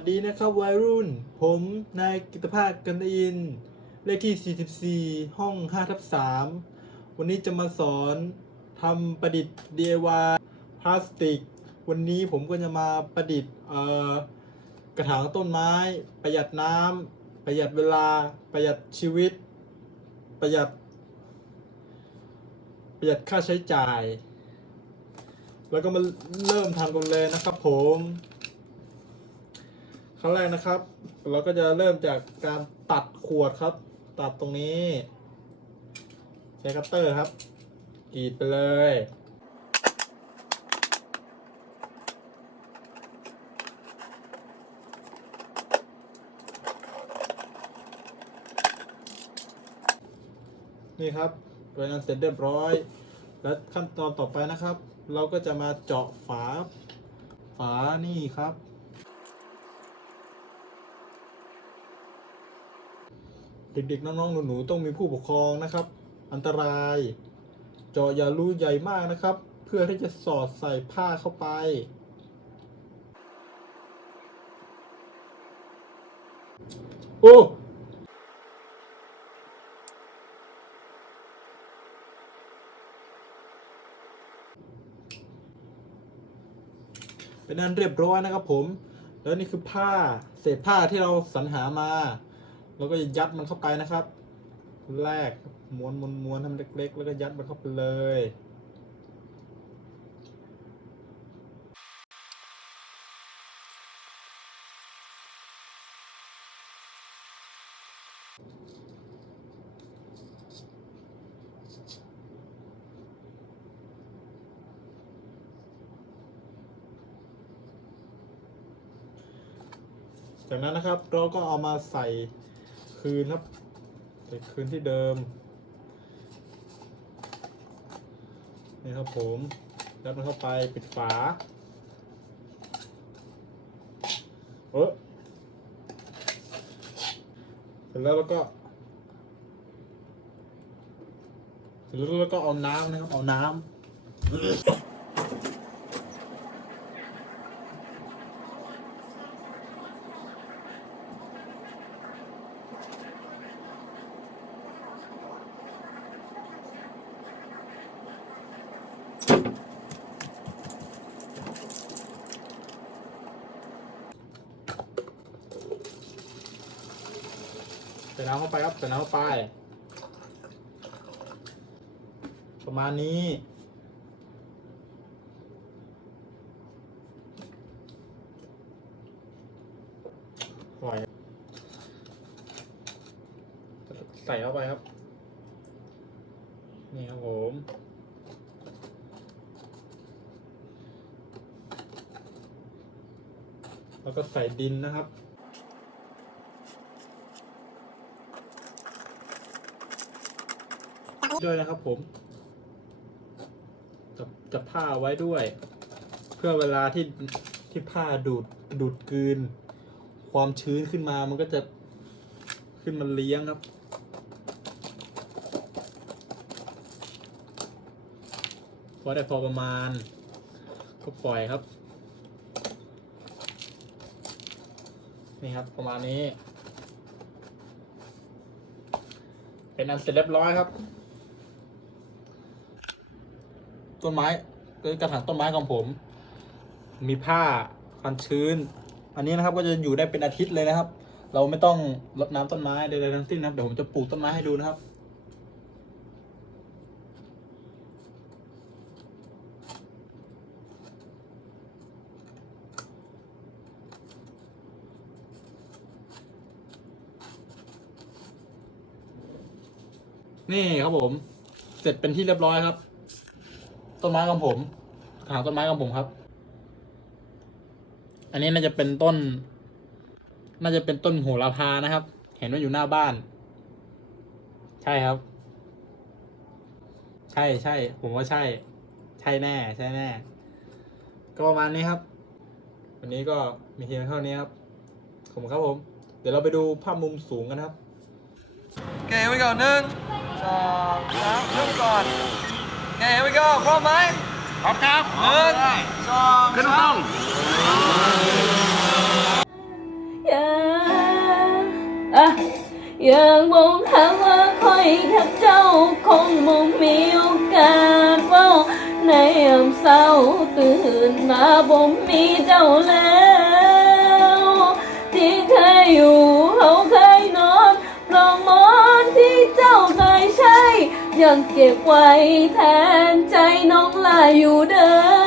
วัสดีนะครับวัยรุ่น ผมนายกิตภาคกันอิน เลขที่ 44 ห้อง5ทับ3วันนี้จะมาสอนทำประดิษฐ์ DIY พลาสติก วันนี้ผมก็จะมาประดิษฐ์กระถางต้นไม้ ประหยัดน้ำประหยัดเวลา ประหยัดชีวิต ประหยัด ประหยัดค่าใช้จ่าย แล้วก็มาเริ่มทำกันเลยนะครับผม ขั้นแรกนะครับ เราก็จะเริ่มจากการตัดขวดครับ ตัดตรงนี้ ใช้คัตเตอร์ครับกรีดไปเลยนี่ครับเป็นอันเสร็จเรียบร้อย และขั้นตอนต่อไปนะครับ เราก็จะมาเจาะฝา ฝานี่ครับ เด็กๆ น้องๆ หนูๆ ต้องมีผู้ปกครองนะครับ อันตราย เจาะอย่ารูใหญ่มากนะครับ เพื่อที่จะสอดใส่ผ้าเข้าไป โอ้เป็นนั้นเรียบร้อยนะครับผม แล้วนี่คือผ้าเศษผ้าที่เราสรรหามา เราก็จะยัดมันเข้าไปนะครับ แรกม้วนม้วนม้วนทำเล็ก ๆ แล้วก็ยัดมันเข้าไปเลยจากนั้นนะครับเราก็เอามาใส่ คืนครับใส่คืนที่เดิม นี่ครับผมยัดมันเข้าไปปิดฝาเออเสร็จแล้วเราก็เสร็จแล้วเราก็เอาน้ำนะครับเอาน้ำ ส่น้ำเข้าไปครับใส่น้ำเข้าไป ประมาณนี้ปล่อยใส่เข้าไปครับ นี่ครับผมแล้วก็ใส่ดินนะครับ ด้วยนะครับผม จับจับผ้าไว้ด้วย เพื่อเวลาที่ที่ผ้าดูดดูดกืน ความชื้นขึ้นมามันก็จะขึ้นมาเลี้ยงครับพอได้พอประมาณ ก็ปล่อยครับ นี่ครับประมาณนี้ เป็นอันเสร็จเรียบร้อยครับ ต้นไม้คือกระถางต้นไม้ของผม มีผ้ากันชื้น อันนี้นะครับก็จะอยู่ได้เป็นอาทิตย์เลยนะครับ เราไม่ต้องรดน้ำต้นไม้ใดๆทั้งสิ้นนะครับเดี๋ยวผมจะปลูกต้นไม้ให้ดูนะครับนี่ครับผม เสร็จเป็นที่เรียบร้อยครับ ต้นไม้ของผมกระถาต้นไม้ของผมครับ อันนี้น่าจะเป็นต้น น่าจะเป็นต้นโหระพานะครับ เห็นว่าอยู่หน้าบ้าน ใช่ครับ ใช่ใช่ผมว่าใช่ ใช่แน่ ใช่แน่ ก็ประมาณนี้ครับ วันนี้ก็มีเพียงเท่านี้ครับขอบคุณครับผม เดี๋ยวเราไปดูภาพมุมสูงกันครับ โอเค here we go หนึ่งสองสามเริ่มก่อน เค here we go พร้อมไหมพร้อมครับหนึ่งสองขึ้นตรงอย่างมองถามว่าคอยทักเจ้า คงมองมีโอกาสว่าในยามเศร้าตื่นมาบ่มีเจ้าแล้ว ที่เคยอยู่ ยังเก็บไว้แทนใจน้องลาอยู่เด้อ